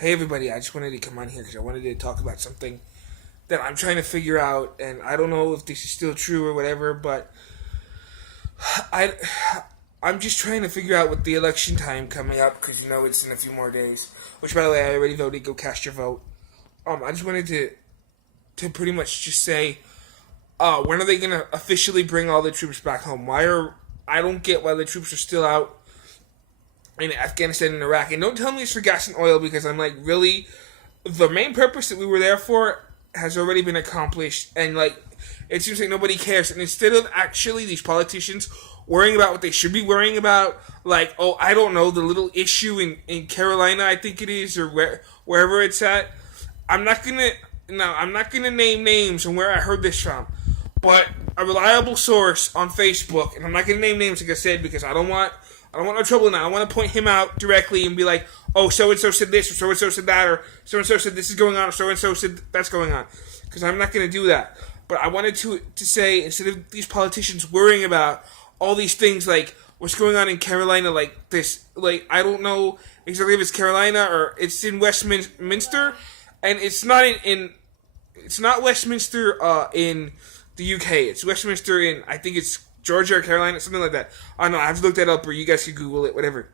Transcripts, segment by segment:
Hey everybody, I just wanted to come on here because I wanted to talk about something that I'm trying to figure out, and I don't know if this is still true or whatever, but I, I'm just trying to figure out with the election time coming up because you know it's in a few more days. Which, by the way, I already voted. Go cast your vote. I just wanted to pretty much just say, when are they gonna officially bring all the troops back home? I don't get why the troops are still out in Afghanistan and Iraq. And don't tell me it's for gas and oil because I'm like, really? The main purpose that we were there for has already been accomplished. And like, it seems like nobody cares. And instead of actually these politicians worrying about what they should be worrying about, like, oh, I don't know, the little issue in Carolina, I think it is, or wherever it's at. I'm not gonna, no, I'm not gonna name names and where I heard this from. But a reliable source on Facebook, and I'm not gonna name names like I said because I don't want no trouble now. I want to point him out directly and be like, oh, so and so said this, or so and so said that, or so and so said this is going on, or so and so said that's going on. Because I'm not going to do that. But I wanted to say, instead of these politicians worrying about all these things like what's going on in Carolina, like this, like I don't know exactly if it's Carolina or it's in Westminster, and it's not it's not Westminster in the UK. It's Westminster in, I think it's Georgia or Carolina, something like that. I don't know, I have to look that up, or you guys can Google it, whatever.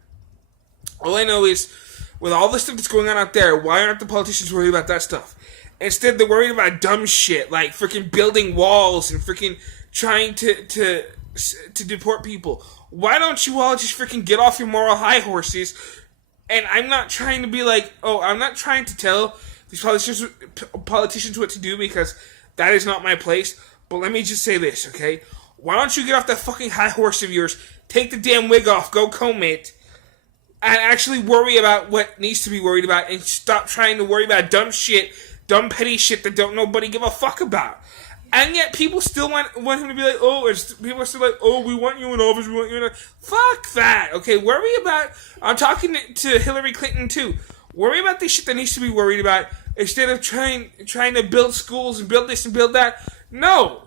All I know is, with all the stuff that's going on out there, why aren't the politicians worried about that stuff? Instead, they're worried about dumb shit, like freaking building walls and freaking trying to deport people. Why don't you all just freaking get off your moral high horses? And I'm not trying to be like, oh, I'm not trying to tell these politicians what to do because that is not my place. But let me just say this, okay? Why don't you get off that fucking high horse of yours, take the damn wig off, go comb it, and actually worry about what needs to be worried about, and stop trying to worry about dumb shit, dumb petty shit that don't nobody give a fuck about. And yet people still want him to be like, oh, people are still like, oh, we want you in office, we want you in office. Fuck that, okay? Worry about, I'm talking to Hillary Clinton too, worry about the shit that needs to be worried about, instead of trying to build schools and build this and build that. No.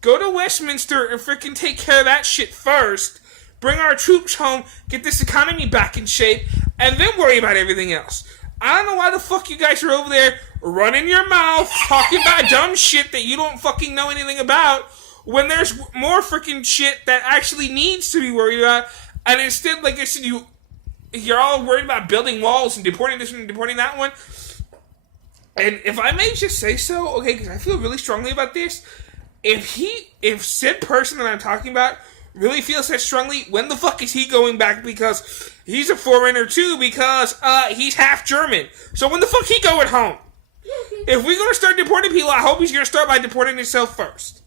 Go to Westminster and freaking take care of that shit first. Bring our troops home, get this economy back in shape, and then worry about everything else. I don't know why the fuck you guys are over there running your mouth, talking about dumb shit that you don't fucking know anything about, when there's more freaking shit that actually needs to be worried about. And instead, like I said, you're all worried about building walls and deporting this one and deporting that one. And if I may just say so, okay, because I feel really strongly about this. If said person that I'm talking about really feels that strongly, when the fuck is he going back? Because he's a foreigner too, because he's half German. So when the fuck he going home? If we're gonna start deporting people, I hope he's gonna start by deporting himself first.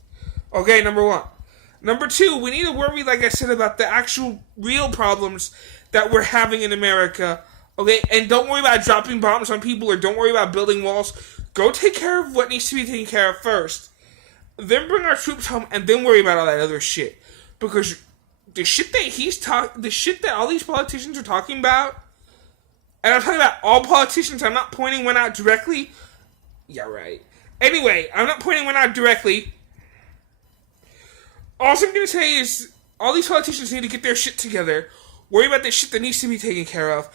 Okay, number one. Number two, we need to worry, like I said, about the actual real problems that we're having in America. Okay, and don't worry about dropping bombs on people, or don't worry about building walls. Go take care of what needs to be taken care of first. Then bring our troops home, and then worry about all that other shit. Because the shit that the shit that all these politicians are talking about, and I'm talking about all politicians, I'm not pointing one out directly. Yeah, right. Anyway, I'm not pointing one out directly. All I'm going to say is, all these politicians need to get their shit together, worry about the shit that needs to be taken care of,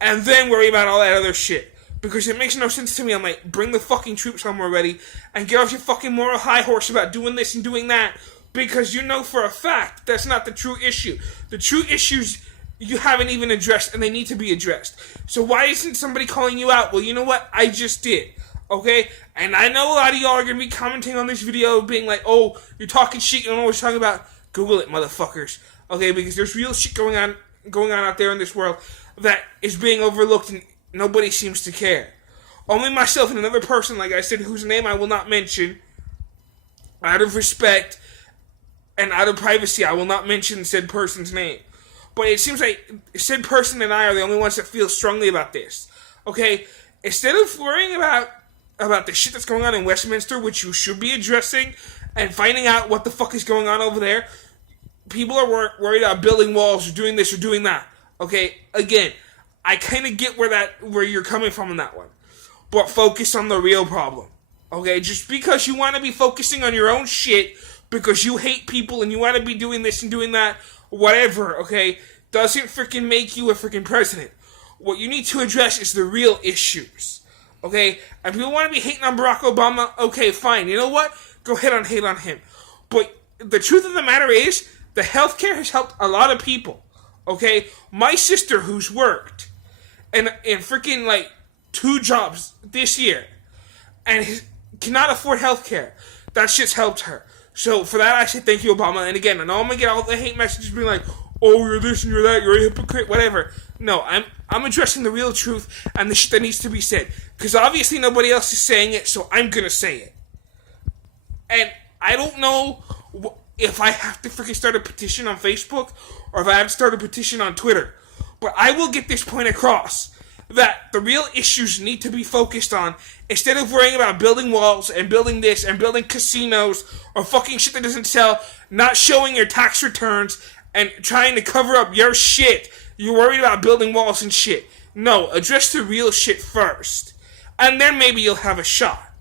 and then worry about all that other shit. Because it makes no sense to me. I'm like, bring the fucking troops home already and get off your fucking moral high horse about doing this and doing that. Because you know for a fact that's not the true issue. The true issues you haven't even addressed, and they need to be addressed. So why isn't somebody calling you out? Well, you know what? I just did. Okay? And I know a lot of y'all are going to be commenting on this video being like, oh, you're talking shit, you don't know what you're talking about. Google it, motherfuckers. Okay? Because there's real shit going on out there in this world that is being overlooked, and nobody seems to care. Only myself and another person, like I said, whose name I will not mention, out of respect and out of privacy, I will not mention said person's name. But it seems like said person and I are the only ones that feel strongly about this. Okay? Instead of worrying about the shit that's going on in Westminster, which you should be addressing, and finding out what the fuck is going on over there, people are worried about building walls or doing this or doing that. Okay? Again, I kind of get where you're coming from on that one. But focus on the real problem. Okay? Just because you want to be focusing on your own shit, because you hate people and you want to be doing this and doing that, whatever, okay, doesn't freaking make you a freaking president. What you need to address is the real issues. Okay? And people want to be hating on Barack Obama. Okay, fine. You know what? Go ahead and hate on him. But the truth of the matter is, the healthcare has helped a lot of people. Okay? My sister, who's worked in freaking like 2 jobs this year and cannot afford healthcare, that shit's helped her. So for that, I say thank you, Obama. And again, I know I'm gonna get all the hate messages being like, "Oh, you're this and you're that, you're a hypocrite," whatever. No, I'm addressing the real truth and the shit that needs to be said. Because obviously nobody else is saying it, so I'm gonna say it. And I don't know if I have to freaking start a petition on Facebook or if I have to start a petition on Twitter. But I will get this point across that the real issues need to be focused on instead of worrying about building walls and building this and building casinos or fucking shit that doesn't sell, not showing your tax returns and trying to cover up your shit. You're worried about building walls and shit. No, address the real shit first. And then maybe you'll have a shot.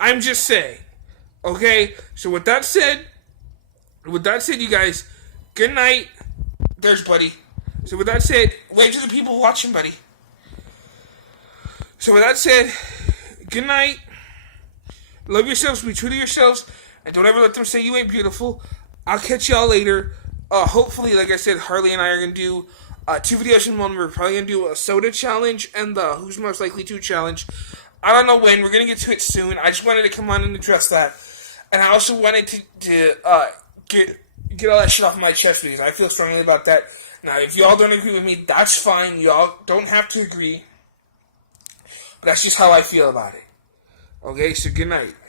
I'm just saying. Okay? So with that said, you guys, good night. There's Buddy. So with that said, wave to the people watching, buddy. So with that said, good night. Love yourselves, be true to yourselves, and don't ever let them say you ain't beautiful. I'll catch y'all later. Hopefully, like I said, Harley and I are going to do 2 videos in one. We're probably going to do a soda challenge and the Who's Most Likely To challenge. I don't know when. We're going to get to it soon. I just wanted to come on and address that. And I also wanted to get all that shit off my chest because I feel strongly about that. Now, if y'all don't agree with me, that's fine. Y'all don't have to agree. But that's just how I feel about it. Okay, so good night.